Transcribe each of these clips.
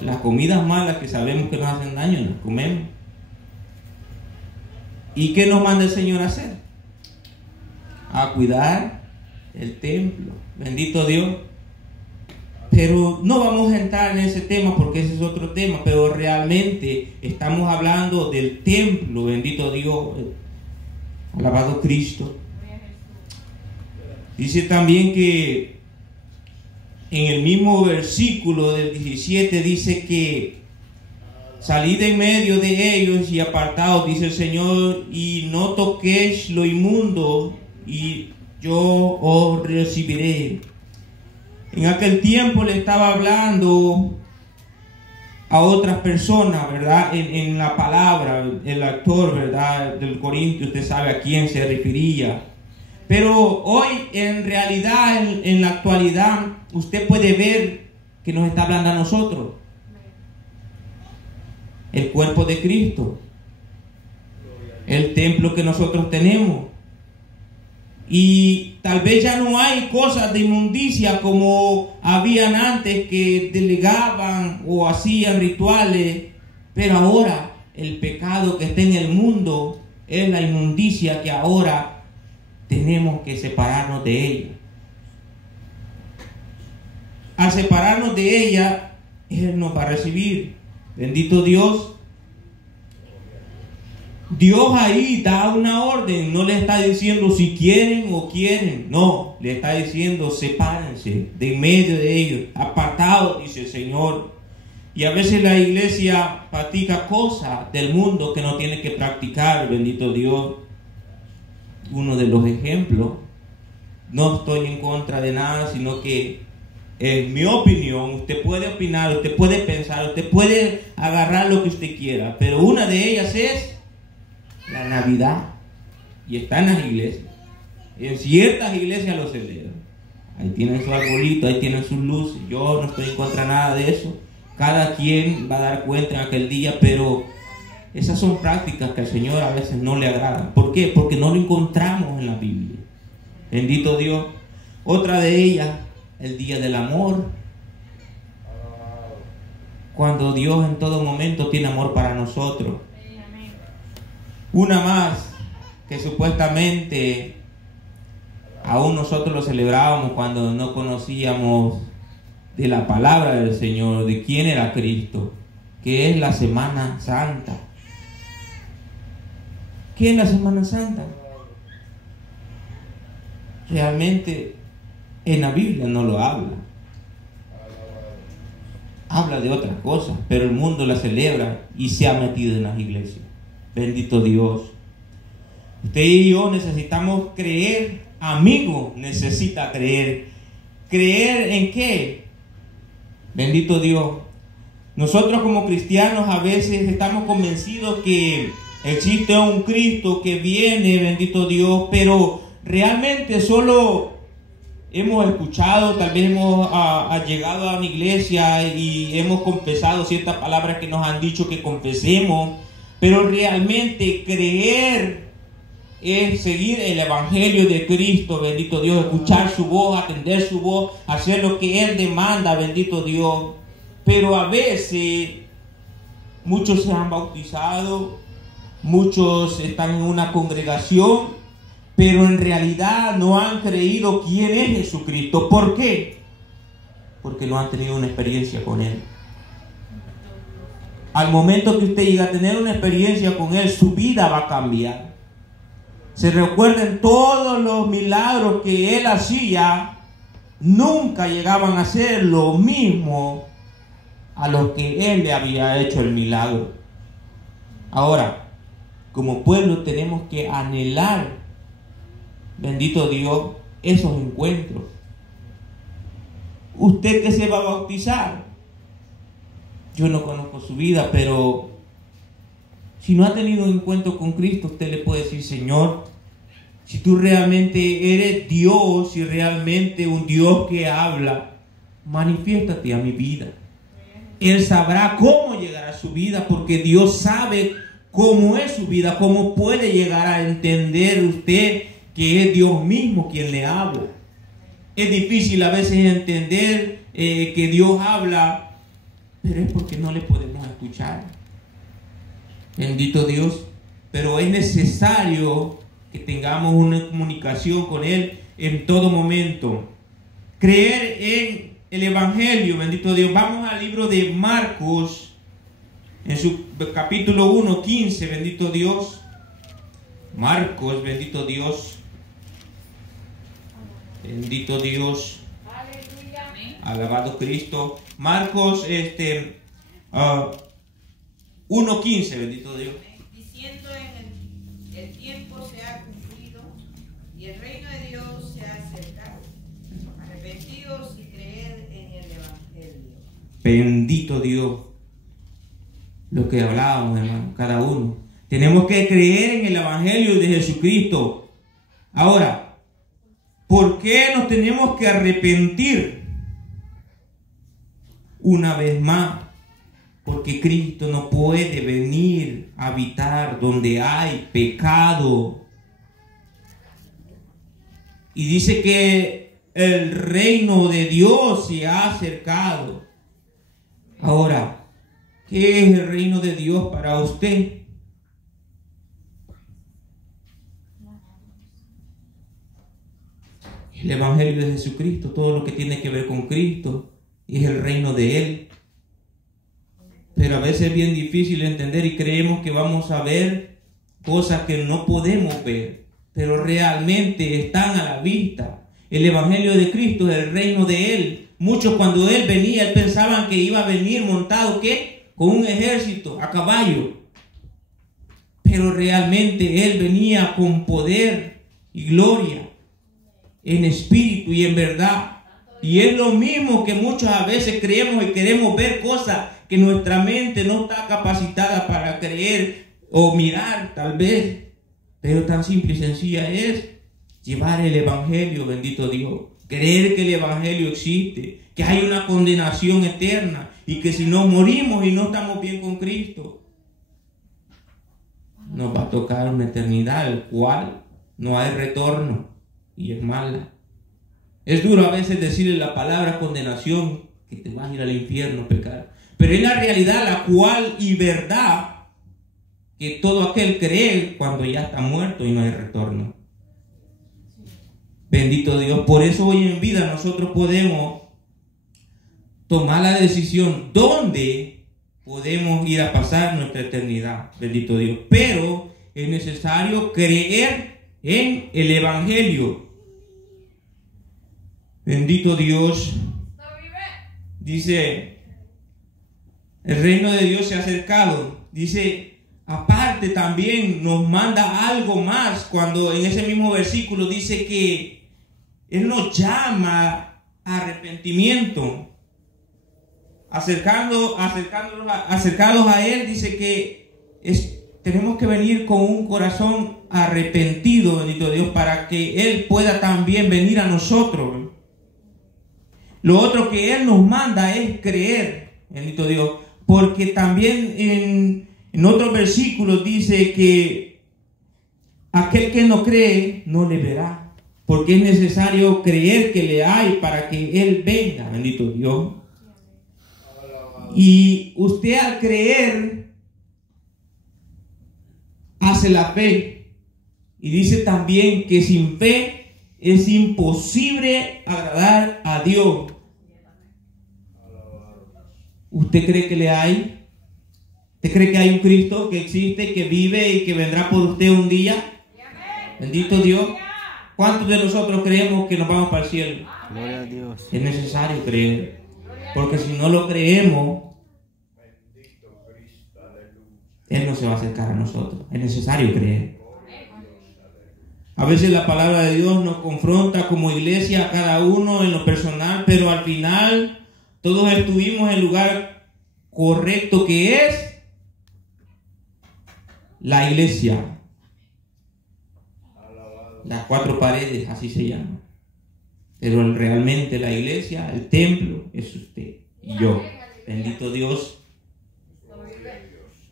Las comidas malas que sabemos que nos hacen daño, las comemos. ¿Y qué nos manda el Señor a hacer? A cuidar el templo. Bendito Dios. Pero no vamos a entrar en ese tema porque ese es otro tema. Pero realmente estamos hablando del templo. Bendito Dios. Alabado Cristo. Dice también que en el mismo versículo del 17 dice que salid en medio de ellos y apartaos, dice el Señor, y no toquéis lo inmundo, y yo os recibiré. En aquel tiempo le estaba hablando a otras personas, ¿verdad? En la palabra, el actor, ¿verdad? Del Corintio, usted sabe a quién se refería. Pero hoy, en realidad, en la actualidad, usted puede ver que nos está hablando a nosotros. El cuerpo de Cristo. El templo que nosotros tenemos. Y tal vez ya no hay cosas de inmundicia como habían antes que delegaban o hacían rituales. Pero ahora el pecado que está en el mundo es la inmundicia que ahora tenemos que separarnos de ella. Al separarnos de ella, Él nos va a recibir. Bendito Dios. Dios ahí da una orden. No le está diciendo si quieren o quieren. No, le está diciendo sepárense de en medio de ellos. Apartados, dice el Señor. Y a veces la iglesia practica cosas del mundo que no tiene que practicar. Bendito Dios. Uno de los ejemplos, no estoy en contra de nada, sino que en mi opinión, usted puede opinar, usted puede pensar, usted puede agarrar lo que usted quiera, pero una de ellas es la Navidad, y está en las iglesias. En ciertas iglesias lo celebran. Ahí tienen su arbolito, ahí tienen sus luces. Yo no estoy en contra de nada de eso. Cada quien va a dar cuenta en aquel día, pero esas son prácticas que al Señor a veces no le agradan. ¿Por qué? Porque no lo encontramos en la Biblia. Bendito Dios. Otra de ellas, el día del amor. Cuando Dios en todo momento tiene amor para nosotros. Una más, que supuestamente aún nosotros lo celebrábamos cuando no conocíamos de la palabra del Señor, de quién era Cristo, que es la Semana Santa. ¿Qué es la Semana Santa? Realmente en la Biblia no lo habla. Habla de otras cosas, pero el mundo la celebra y se ha metido en las iglesias. Bendito Dios. Usted y yo necesitamos creer. Amigo, necesita creer. ¿Creer en qué? Bendito Dios. Nosotros como cristianos a veces estamos convencidos que existe un Cristo que viene, bendito Dios, pero realmente solo hemos escuchado, tal vez hemos llegado a una iglesia y hemos confesado ciertas palabras que nos han dicho que confesemos, pero realmente creer es seguir el evangelio de Cristo, bendito Dios, escuchar su voz, atender su voz, hacer lo que Él demanda, bendito Dios. Pero a veces muchos se han bautizado, muchos están en una congregación, pero en realidad no han creído quién es Jesucristo. ¿Por qué? Porque no han tenido una experiencia con Él. Al momento que usted llega a tener una experiencia con Él, su vida va a cambiar. Se recuerden todos los milagros que Él hacía, nunca llegaban a ser lo mismo a los que Él le había hecho el milagro. Ahora, como pueblo tenemos que anhelar, bendito Dios, esos encuentros. Usted que se va a bautizar, yo no conozco su vida, pero si no ha tenido un encuentro con Cristo, usted le puede decir: Señor, si tú realmente eres Dios, si realmente un Dios que habla, manifiéstate a mi vida. Él sabrá cómo llegar a su vida, porque Dios sabe cómo es su vida, cómo puede llegar a entender usted que es Dios mismo quien le habla. Es difícil a veces entender que Dios habla, pero es porque no le podemos escuchar. Bendito Dios. Pero es necesario que tengamos una comunicación con Él en todo momento. Creer en el Evangelio, bendito Dios. Vamos al libro de Marcos, en su capítulo 1, 15, bendito Dios. Marcos, bendito Dios. Bendito Dios. Alabado Cristo. Marcos 1:15, bendito Dios. Diciendo el tiempo se ha cumplido y el reino de Dios se ha acercado. Arrepentidos y creed en el Evangelio. Bendito Dios. Lo que hablábamos, hermano, cada uno. Tenemos que creer en el Evangelio de Jesucristo. Ahora, ¿por qué nos tenemos que arrepentir? Una vez más, porque Cristo no puede venir a habitar donde hay pecado. Y dice que el reino de Dios se ha acercado. Ahora, ¿qué es el reino de Dios para usted? El Evangelio de Jesucristo, todo lo que tiene que ver con Cristo, es el reino de Él. Pero a veces es bien difícil entender y creemos que vamos a ver cosas que no podemos ver, pero realmente están a la vista. El Evangelio de Cristo es el reino de Él. Muchos cuando Él venía, pensaban que iba a venir montado, ¿qué? Con un ejército, a caballo. Pero realmente Él venía con poder y gloria, en espíritu y en verdad. Y es lo mismo que muchas a veces creemos y queremos ver cosas que nuestra mente no está capacitada para creer o mirar, tal vez. Pero tan simple y sencilla es llevar el Evangelio, bendito Dios. Creer que el Evangelio existe, que hay una condenación eterna y que si no morimos y no estamos bien con Cristo, nos va a tocar una eternidad, el cual no hay retorno y es mala. Es duro a veces decirle la palabra condenación, que te vas a ir al infierno a pecar. Pero es la realidad, la cual y verdad, que todo aquel cree cuando ya está muerto y no hay retorno. Bendito Dios. Por eso hoy en vida nosotros podemos tomar la decisión dónde podemos ir a pasar nuestra eternidad. Bendito Dios. Pero es necesario creer en el Evangelio. Bendito Dios. Dice, el reino de Dios se ha acercado. Dice, aparte también nos manda algo más cuando en ese mismo versículo dice que Él nos llama a arrepentimiento. Acercados a Él, dice que tenemos que venir con un corazón arrepentido, bendito Dios, para que Él pueda también venir a nosotros. Lo otro que Él nos manda es creer, bendito Dios, porque también en otros versículos dice que aquel que no cree no le verá, porque es necesario creer que le hay para que Él venga, bendito Dios. Y usted al creer hace la fe, y dice también que sin fe es imposible agradar a Dios. ¿Usted cree que le hay? ¿Usted cree que hay un Cristo que existe, que vive y que vendrá por usted un día? Bendito Dios. ¿Cuántos de nosotros creemos que nos vamos para el cielo? Gloria a Dios. Es necesario creer, porque si no lo creemos, Él no se va a acercar a nosotros. Es necesario creer. A veces la palabra de Dios nos confronta como iglesia a cada uno en lo personal, pero al final todos estuvimos en el lugar correcto, que es la iglesia. Las cuatro paredes, así se llama. Pero realmente la iglesia, el templo, es usted y yo. Bendito Dios.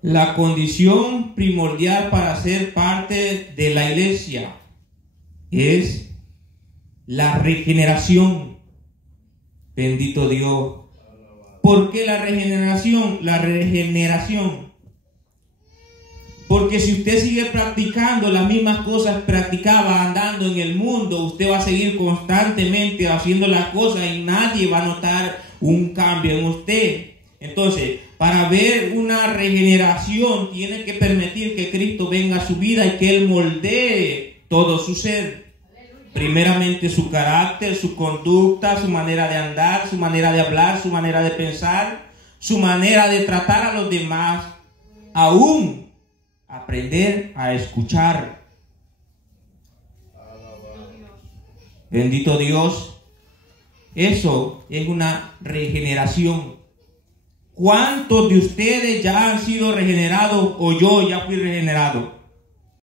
La condición primordial para ser parte de la iglesia es la regeneración. Bendito Dios. ¿Por qué la regeneración? La regeneración. Porque si usted sigue practicando las mismas cosas practicaba andando en el mundo, usted va a seguir constantemente haciendo las cosas y nadie va a notar un cambio en usted. Entonces, para ver una regeneración, tiene que permitir que Cristo venga a su vida y que Él moldee todo su ser. Primeramente su carácter, su conducta, su manera de andar, su manera de hablar, su manera de pensar, su manera de tratar a los demás, aún aprender a escuchar. Bendito Dios. Eso es una regeneración. ¿Cuántos de ustedes ya han sido regenerados o yo ya fui regenerado?